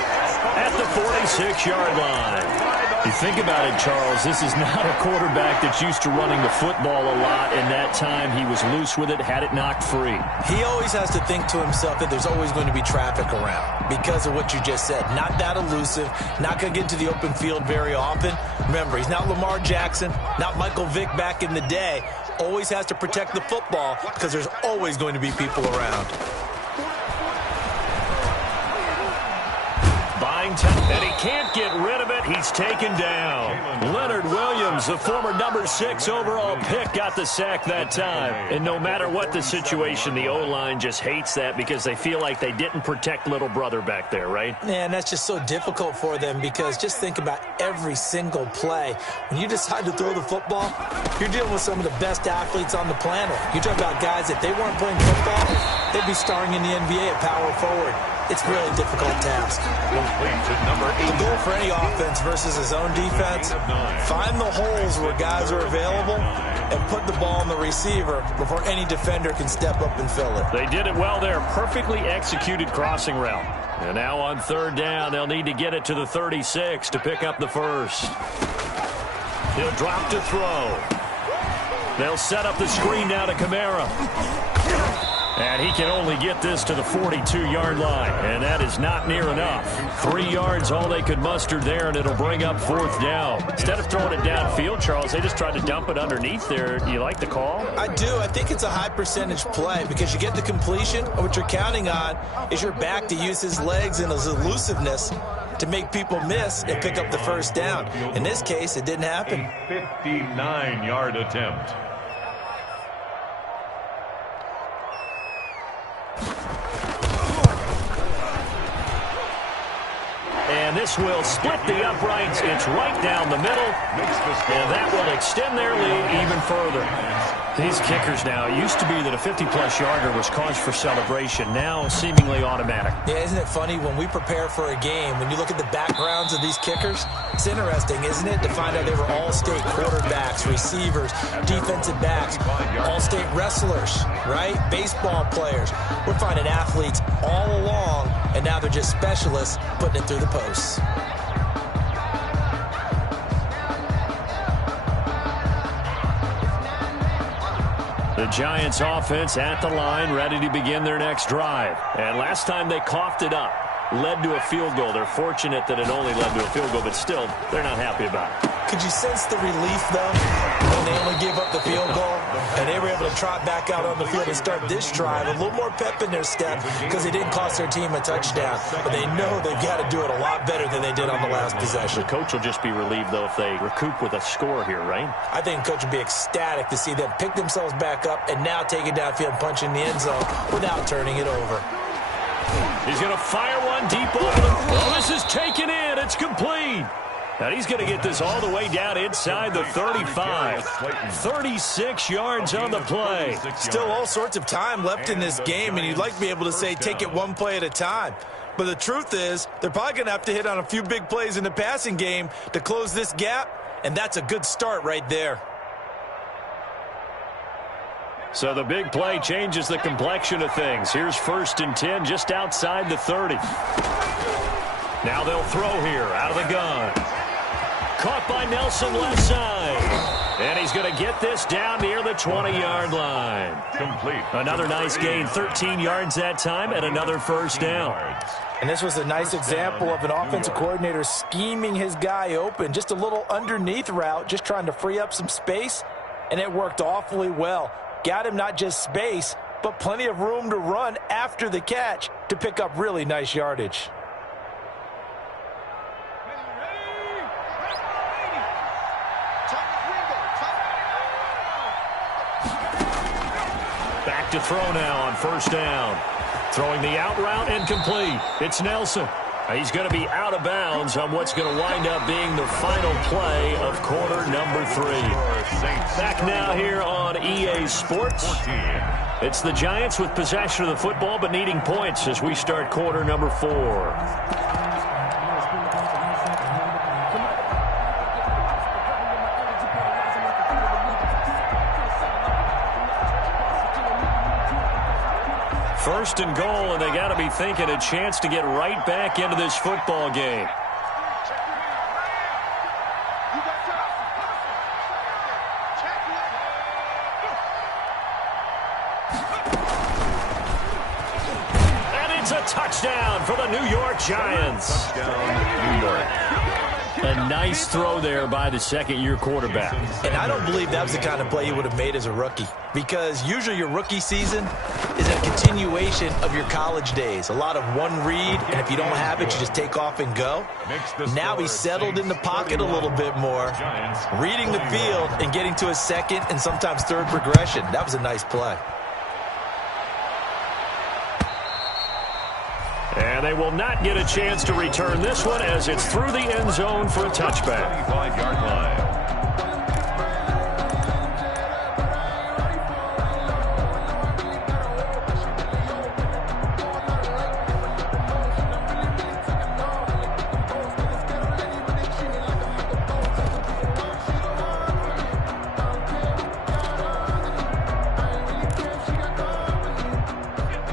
at the 46-yard line. You think about it, Charles, this is not a quarterback that's used to running the football a lot, and that time he was loose with it, had it knocked free. He always has to think to himself that there's always going to be traffic around because of what you just said. Not that elusive, not going to get into the open field very often. Remember, he's not Lamar Jackson, not Michael Vick back in the day. Always has to protect the football because there's always going to be people around. And he can't get rid of it. He's taken down. Leonard Williams, the former number 6 overall pick, got the sack that time. And no matter what the situation, the O-line just hates that because they feel like they didn't protect little brother back there, right? Man, that's just so difficult for them because just think about every single play. When you decide to throw the football, you're dealing with some of the best athletes on the planet. You talk about guys, if they weren't playing football, they'd be starring in the NBA at power forward. It's a really difficult task. The goal for any offense versus his own defense, find the holes where guys are available and put the ball on the receiver before any defender can step up and fill it. They did it well there. Perfectly executed crossing route. And now on third down, they'll need to get it to the 36 to pick up the first. He'll drop to throw. They'll set up the screen now to Kamara. And he can only get this to the 42-yard line, and that is not near enough. 3 yards, all they could muster there, and it'll bring up fourth down. Instead of throwing it downfield, Charles, they just tried to dump it underneath there. Do you like the call? I do. I think it's a high-percentage play because you get the completion, and what you're counting on is your back to use his legs and his elusiveness to make people miss and pick up the first down. In this case, it didn't happen. A 59-yard attempt. And this will split the uprights. It's right down the middle. And that will extend their lead even further. These kickers now, it used to be that a 50-plus yarder was cause for celebration. Now seemingly automatic. Yeah, isn't it funny when we prepare for a game, when you look at the backgrounds of these kickers, it's interesting, isn't it, to find out they were all-state quarterbacks, receivers, defensive backs, all-state wrestlers, right? Baseball players. We're finding athletes all along, and now they're just specialists putting it through the posts. The Giants offense at the line, ready to begin their next drive. And last time they coughed it up, led to a field goal. They're fortunate that it only led to a field goal, but still, they're not happy about it. Could you sense the relief, though, when they only gave up the field goal and they were able to trot back out on the field and start this drive? A little more pep in their step because they didn't cost their team a touchdown, but they know they've got to do it a lot better than they did on the last possession. The coach will just be relieved, though, if they recoup with a score here, right? I think the coach would be ecstatic to see them pick themselves back up and now take it downfield and punch in the end zone without turning it over. He's going to fire one deep over the... Oh, this is taken in. It's complete. And he's going to get this all the way down inside the 35. 36 yards on the play. Still all sorts of time left in this game, and you'd like to be able to say take it one play at a time. But the truth is, they're probably going to have to hit on a few big plays in the passing game to close this gap, and that's a good start right there. So the big play changes the complexion of things. Here's 1st and 10 just outside the 30. Now they'll throw here out of the gun. Caught by Nelson left side. And he's going to get this down near the 20-yard line. Complete. Another nice gain, 13 yards that time, and another first down. And this was a nice example of an offensive coordinator scheming his guy open. Just a little underneath route, just trying to free up some space, and it worked awfully well. Got him not just space, but plenty of room to run after the catch to pick up really nice yardage. Back to throw now on 1st down. Throwing the out route and complete. It's Nelson. He's going to be out of bounds on what's going to wind up being the final play of quarter number 3. Back now here on EA Sports. It's the Giants with possession of the football but needing points as we start quarter number 4. First and goal, and they got to be thinking a chance to get right back into this football game. It's a touchdown for the New York Giants. Touchdown, New York. A nice throw there by the second-year quarterback. And I don't believe that was the kind of play he would have made as a rookie, because usually your rookie season is a continuation of your college days. A lot of one read, and if you don't have it, you just take off and go. Now he's settled in the pocket a little bit more, reading the field and getting to his second and sometimes third progression. That was a nice play. And they will not get a chance to return this one as it's through the end zone for a touchback. 25-yard line.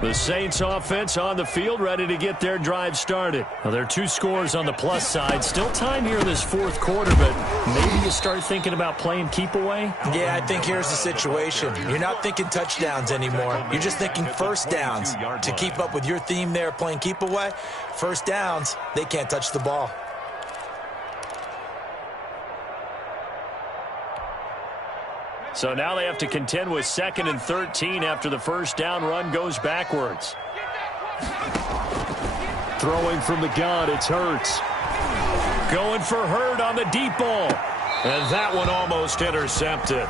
The Saints offense on the field, ready to get their drive started. Well, there are 2 scores on the plus side. Still time here in this fourth quarter, but maybe you start thinking about playing keep away? Yeah, I think here's the situation. You're not thinking touchdowns anymore. You're just thinking first downs. To keep up with your theme there, playing keep away, first downs, they can't touch the ball. So now they have to contend with 2nd and 13 after the first down run goes backwards. Throwing from the gun, it's Hurts. Going for Hurd on the deep ball. And that one almost intercepted.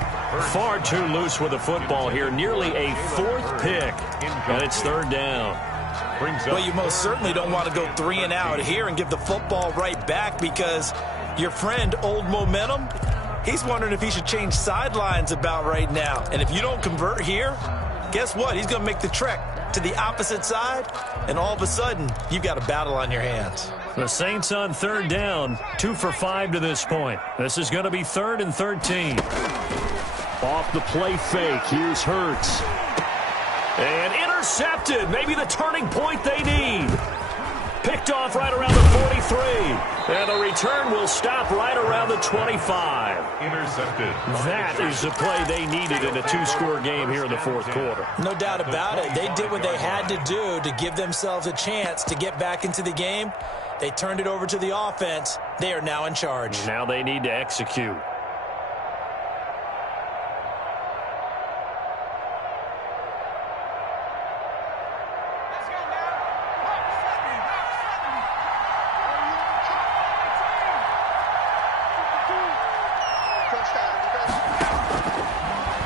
Far too loose with the football here. Nearly a 4th pick. And it's 3rd down. Well, you most certainly don't want to go 3 and out here and give the football right back, because your friend, Old Momentum, he's wondering if he should change sidelines about right now. And if you don't convert here, guess what? He's going to make the trek to the opposite side, and all of a sudden, you've got a battle on your hands. The Saints on 3rd down, 2 for 5 to this point. This is going to be 3rd and 13. Off the play fake, here's Hurts. And intercepted, maybe the turning point they need. Picked off right around the 43. And the return will stop right around the 25. Intercepted. That is the play they needed in a 2-score game here in the fourth quarter. No doubt about it. They did what they had to do to give themselves a chance to get back into the game. They turned it over to the offense. They are now in charge. Now they need to execute.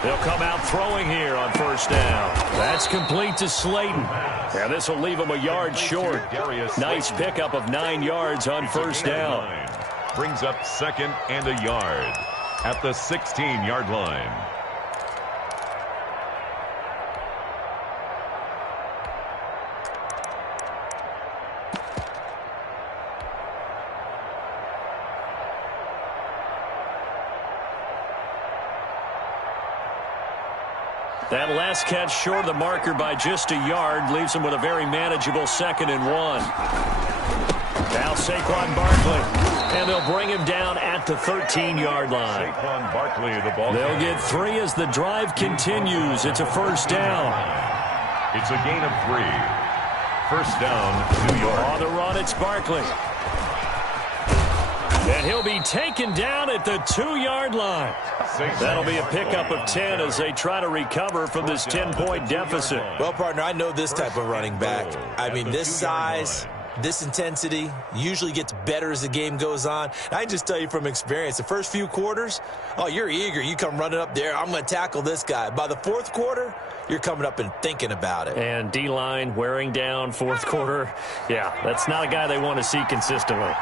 They'll come out throwing here on first down. That's complete to Slayton. And this will leave him a yard short. Nice pickup of 9 yards on first down. Brings up 2nd and a yard at the 16-yard line. That last catch short of the marker by just a yard leaves him with a very manageable 2nd and 1. Now Saquon Barkley, and they'll bring him down at the 13-yard line. Saquon Barkley, the ball. They'll get 3 as the drive continues. It's a first down. It's a gain of 3. First down, New York. On the run, it's Barkley. And he'll be taken down at the 2-yard line. That'll be a pickup of 10 as they try to recover from this 10-point deficit. Well, partner, I know this type of running back. I mean, this size, this intensity usually gets better as the game goes on. I just tell you from experience, the first few quarters, oh, you're eager. You come running up there, I'm going to tackle this guy. By the fourth quarter, you're coming up and thinking about it. And D-line wearing down fourth quarter. Yeah, that's not a guy they want to see consistently.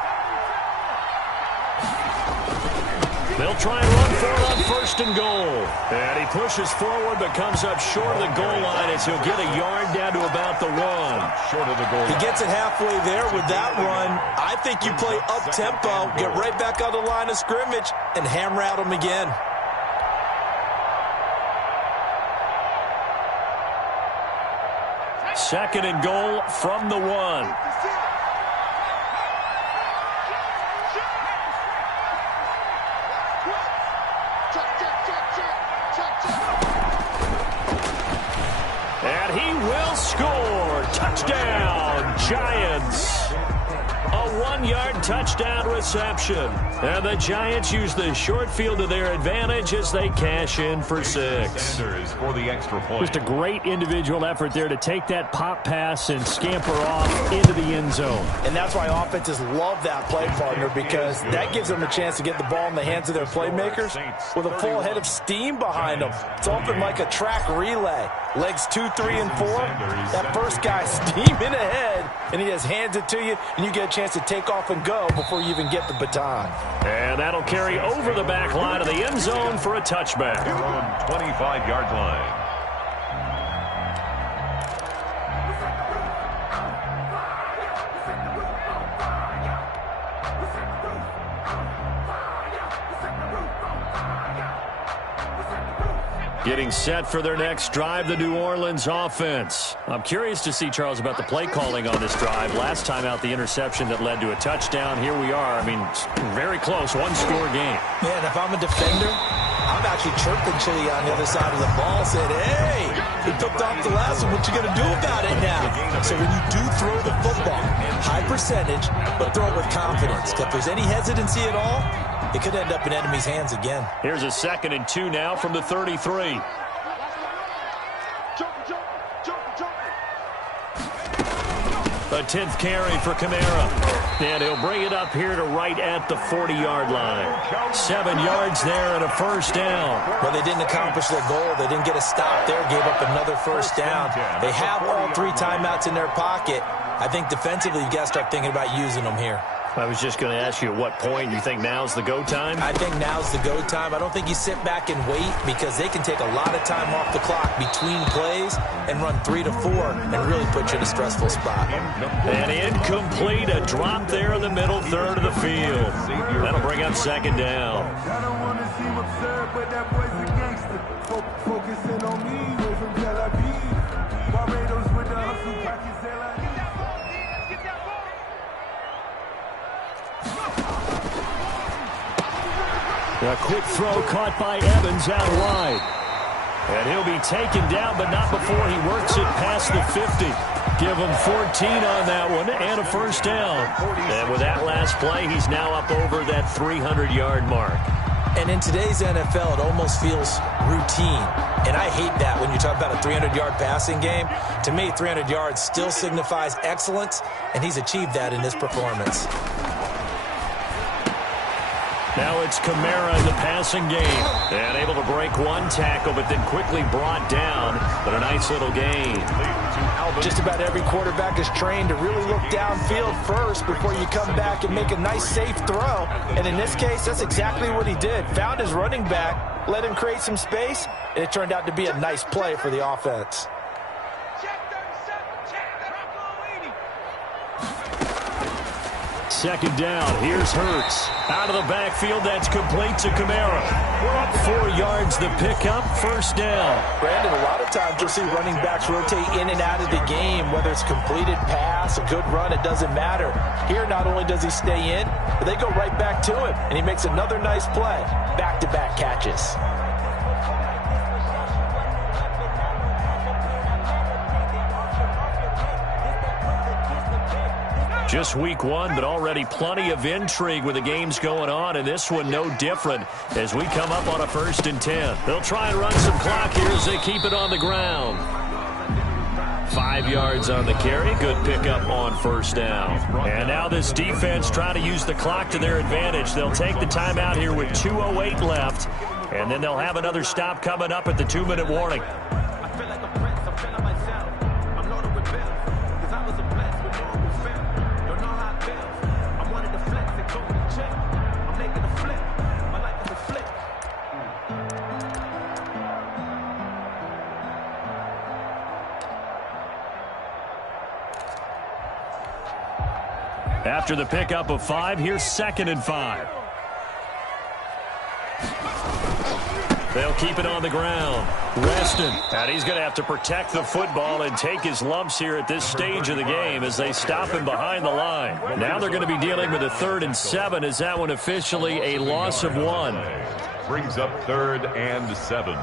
They'll try and run for it on first and goal. And he pushes forward but comes up short of the goal line as he'll get a yard down to about the 1. Short of the goal line. He gets it halfway there with that run. I think you play up-tempo, get right back on the line of scrimmage, and hammer out him again. Second and goal from the 1. And he will score. Touchdown, Giants. A 1-yard touchdown reception. And the Giants use the short field to their advantage as they cash in for 6. For the extra point. Just a great individual effort there to take that pop pass and scamper off into the end zone. And that's why offenses love that play, partner, because that gives them a chance to get the ball in the hands of their playmakers with a full head of steam behind them. It's often like a track relay. Legs 2, 3, and 4. That first guy steaming ahead, and he just hands it to you, and you get a chance to take off and go before you even get the baton. And that'll carry over the back line of the end zone for a touchback. Their own 25-yard line. Getting set for their next drive, the New Orleans offense. I'm curious to see, Charles, about the play calling on this drive. Last time out, the interception that led to a touchdown. Here we are. I mean, very close, one-score game. Man, if I'm a defender, I'm actually chirping Chili on the other side of the ball, saying, hey, he picked off the last one. What you going to do about it now? So when you do throw the football, high percentage, but throw it with confidence. If there's any hesitancy at all, it could end up in enemy's hands again. Here's a 2nd and 2 now from the 33. A 10th carry for Kamara. And he'll bring it up here to right at the 40-yard line. 7 yards there and a first down. Well, they didn't accomplish their goal. They didn't get a stop there, gave up another first down. They have all 3 timeouts in their pocket. I think defensively you got to start thinking about using them here. I was just going to ask you at what point you think now's the go time? I think now's the go time. I don't think you sit back and wait because they can take a lot of time off the clock between plays and run 3 to 4 and really put you in a stressful spot. And incomplete, a drop there in the middle third of the field. That'll bring up 2nd down. I don't want to seem absurd, but that boy's a gangster. Focusing on me, way from Tel Aviv. Barbados with the hustle, pockets, A quick throw caught by Evans out wide. And he'll be taken down, but not before he works it past the 50. Give him 14 on that one and a first down. And with that last play, he's now up over that 300-yard mark. And in today's NFL, it almost feels routine. And I hate that when you talk about a 300-yard passing game. To me, 300 yards still signifies excellence, and he's achieved that in this performance. Now it's Kamara in the passing game. And able to break one tackle, but then quickly brought down. But a nice little gain. Just about every quarterback is trained to really look downfield first before you come back and make a nice, safe throw. And in this case, that's exactly what he did. Found his running back, let him create some space, and it turned out to be a nice play for the offense. Second down. Here's Hurts. Out of the backfield. That's complete to Kamara. 4 yards the pickup. First down. Brandon, a lot of times you'll see running backs rotate in and out of the game, whether it's completed pass, a good run, it doesn't matter. Here, not only does he stay in, but they go right back to him, and he makes another nice play. Back-to-back catches. Just week 1, but already plenty of intrigue with the games going on, and this one no different as we come up on a 1st and 10. They'll try and run some clock here as they keep it on the ground. 5 yards on the carry. Good pickup on first down. And now this defense trying to use the clock to their advantage. They'll take the timeout here with 2:08 left, and then they'll have another stop coming up at the 2-minute warning. After the pickup of 5, here's 2nd and 5. They'll keep it on the ground. Reston. And he's going to have to protect the football and take his lumps here at this stage of the game as they stop him behind the line. Now they're going to be dealing with a 3rd and 7. Is that one officially a loss of 1? Brings up 3rd and 7.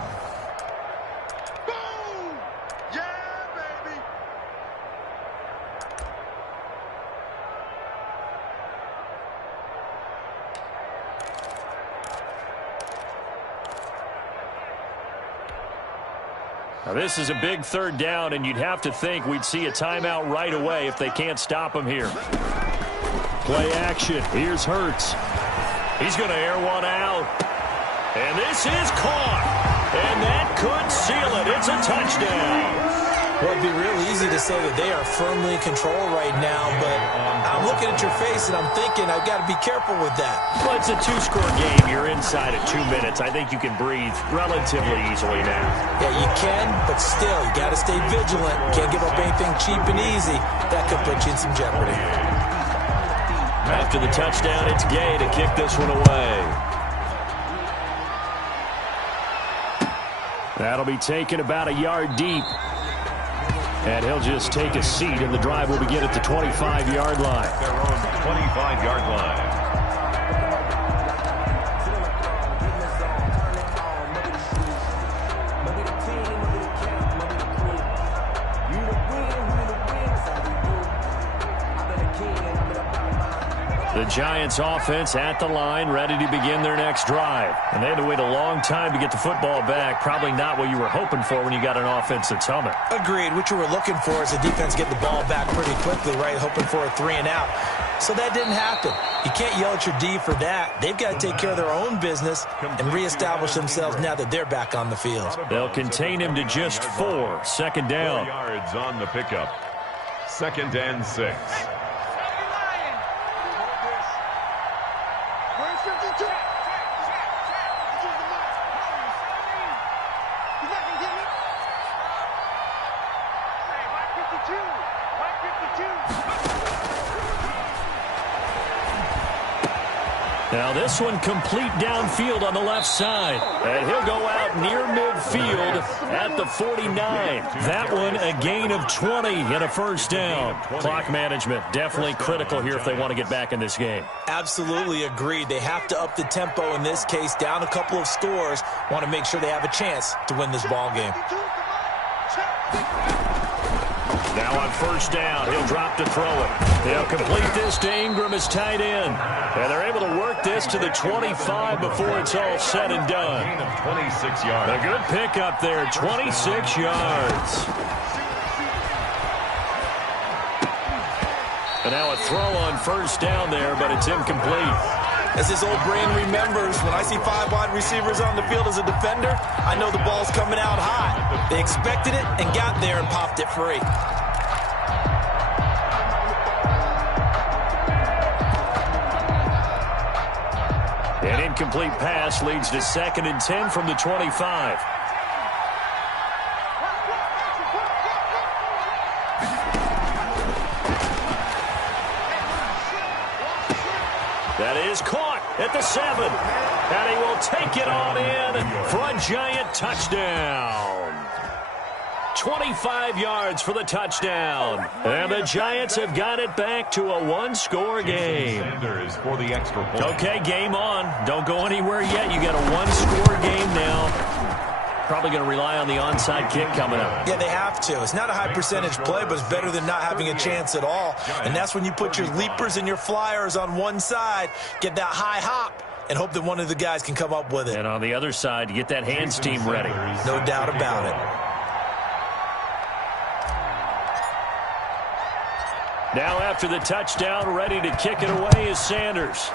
Now, this is a big third down, and you'd have to think we'd see a timeout right away if they can't stop him here. Play action. Here's Hurts. He's going to air one out. And this is caught. And that could seal it. It's a touchdown. Well, it'd be real easy to say that they are firmly in control right now, but I'm looking at your face and I'm thinking I've got to be careful with that. Well, it's a two-score game. You're inside at 2 minutes. I think you can breathe relatively easily now. Yeah, you can, but still, you got to stay vigilant. Can't give up anything cheap and easy. That could put you in some jeopardy. After the touchdown, it's Gay to kick this one away. That'll be taken about a yard deep. And he'll just take a seat, and the drive will begin at the 25-yard line. Their own 25-yard line. The Giants offense at the line, ready to begin their next drive. And they had to wait a long time to get the football back. Probably not what you were hoping for when you got an offense that's humming. Agreed. What you were looking for is the defense get the ball back pretty quickly, right? Hoping for a 3-and-out. So that didn't happen. You can't yell at your D for that. They've got to take care of their own business and reestablish themselves now that they're back on the field. They'll contain him to just 4. Second down. 4 yards on the pickup. 2nd and 6. Now this one complete downfield on the left side. And he'll go out near midfield at the 49. That one a gain of 20 and a first down. Clock management definitely critical here if they want to get back in this game. Absolutely agreed. They have to up the tempo in this case, down a couple of scores. Want to make sure they have a chance to win this ball game. Now on first down, he'll drop to throw it. They'll complete this to Ingram as tight end. And they're able to work this to the 25 before it's all said and done. Gain of 26 yards. A good pickup there, 26 yards. And now a throw on first down there, but it's incomplete. As this old brain remembers, when I see 5 wide receivers on the field as a defender, I know the ball's coming out hot. They expected it and got there and popped it free. An incomplete pass leads to 2nd and 10 from the 25. That is caught at the 7. And he will take it on in for a Giant touchdown. 25 yards for the touchdown. And the Giants have got it back to a one-score game. Sanders for the extra point. Okay, game on. Don't go anywhere yet. You got a one-score game now. Probably going to rely on the onside kick coming up. Yeah, they have to. It's not a high percentage play, but it's better than not having a chance at all. And that's when you put your leapers and your flyers on one side, get that high hop, and hope that one of the guys can come up with it. And on the other side, you get that hands team ready. No doubt about it. Now after the touchdown, ready to kick it away is Sanders.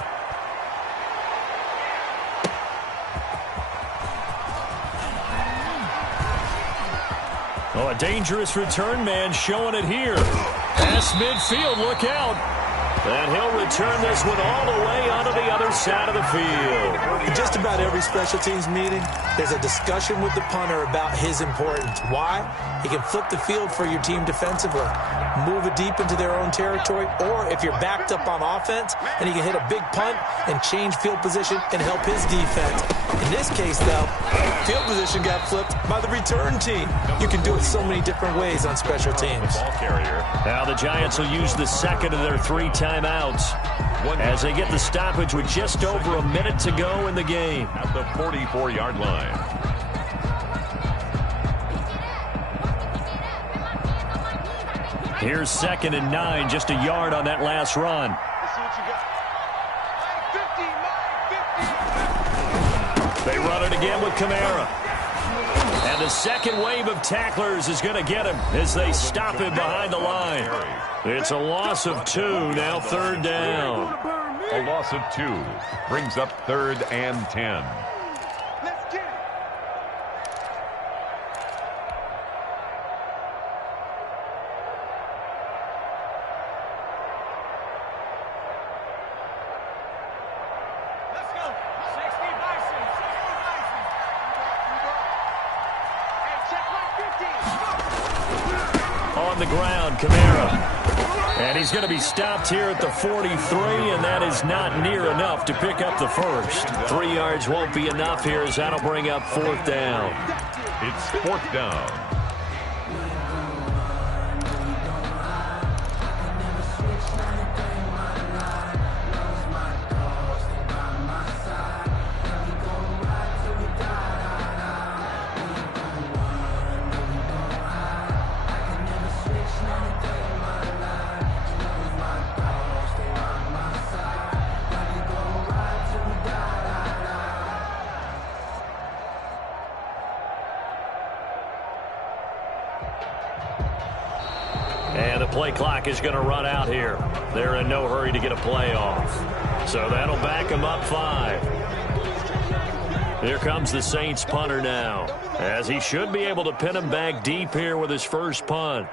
Oh, a dangerous return man showing it here. Pass midfield, look out. And he'll return this one all the way onto the other side of the field. In just about every special teams meeting, there's a discussion with the punter about his importance. Why? He can flip the field for your team defensively, move it deep into their own territory, or if you're backed up on offense, and he can hit a big punt and change field position and help his defense. In this case, though, field position got flipped by the return team. You can do it so many different ways on special teams. Ball carrier. Now the Giants will use the second of their 3 timeouts as they get the stoppage with just over a minute to go in the game. At the 44-yard line. Here's 2nd and 9, just a yard on that last run. They run it again with Kamara. And the the second wave of tacklers is going to get him as they stop him behind the line. It's a loss of 2, now 3rd down. A loss of 2 brings up 3rd and 10. Let's get it. Let's go. 60 Bison. 60 Bison. Hey, check 150. On the ground, Kamara. And he's going to be stopped here at the 43, and that is not near enough to pick up the first. 3 yards won't be enough here as that'll bring up 4th down. It's 4th down. And the play clock is going to run out here. They're in no hurry to get a play off. So that'll back them up 5. Here comes the Saints punter now, as he should be able to pin him back deep here with his first punt.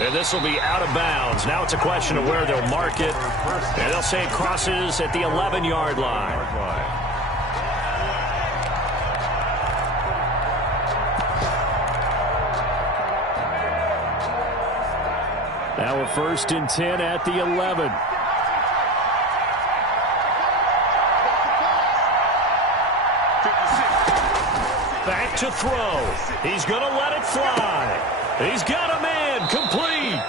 And this will be out of bounds. Now it's a question of where they'll mark it. And they'll say it crosses at the 11-yard line. Now a 1st and 10 at the 11. Back to throw. He's going to let it fly. He's got a man complete.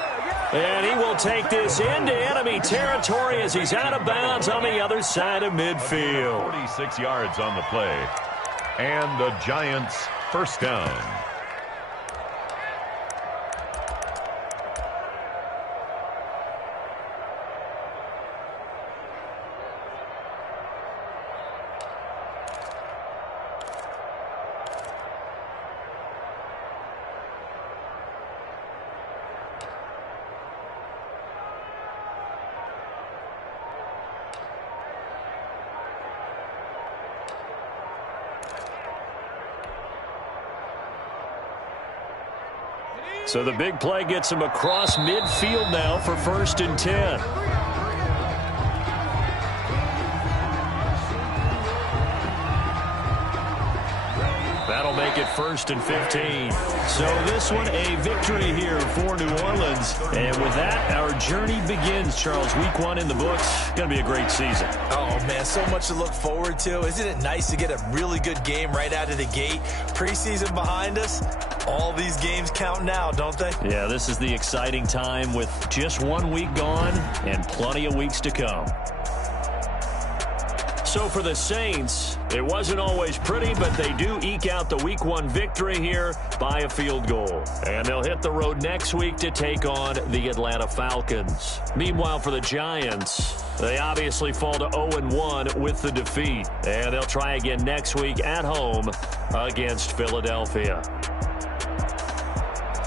And he will take this into enemy territory as he's out of bounds on the other side of midfield. 46 yards on the play. And the Giants' first down. So the big play gets him across midfield now for 1st and 10. That'll make it 1st and 15. So this one a victory here for New Orleans. And with that, our journey begins, Charles. Week 1 in the books. Going to be a great season. Oh, man, so much to look forward to. Isn't it nice to get a really good game right out of the gate? Preseason behind us. All these games count now, don't they? Yeah, this is the exciting time with just 1 week gone and plenty of weeks to come. So for the Saints, it wasn't always pretty, but they do eke out the Week 1 victory here by a field goal. And they'll hit the road next week to take on the Atlanta Falcons. Meanwhile, for the Giants, they obviously fall to 0-1 with the defeat. And they'll try again next week at home against Philadelphia.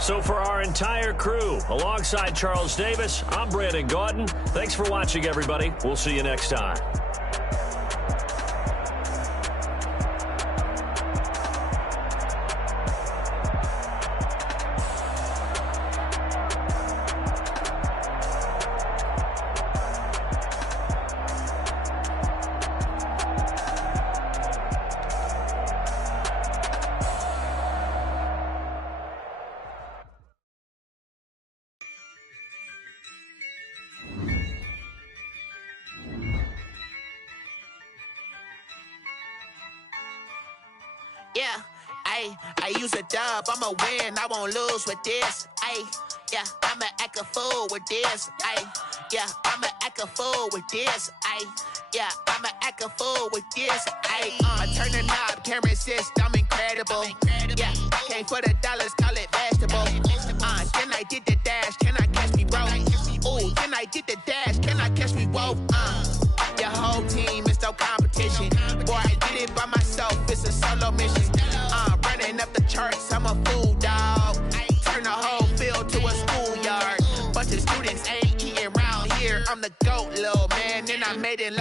So for our entire crew, alongside Charles Davis, I'm Brandon Gaudin. Thanks for watching, everybody. We'll see you next time. Yeah, I use a dub, I'ma win, I won't lose with this. Yeah, I'ma act a fool with this. Yeah, I'ma act a fool with this. Yeah, I'ma act a fool with this. Turn the knob, camera assist, I'm incredible. Yeah, came for the dollars, call it vegetable. Then I did the dash, can I catch me, bro? Ooh, then I I did the dash, can I catch me? Whoa, your whole team is no competition. Boy, I did it by myself, it's a solo mission. Running up the charts, I'm a fool, dog. Turn the whole field to a schoolyard. Bunch of students ain't eating around here. I'm the GOAT, little man, and I made it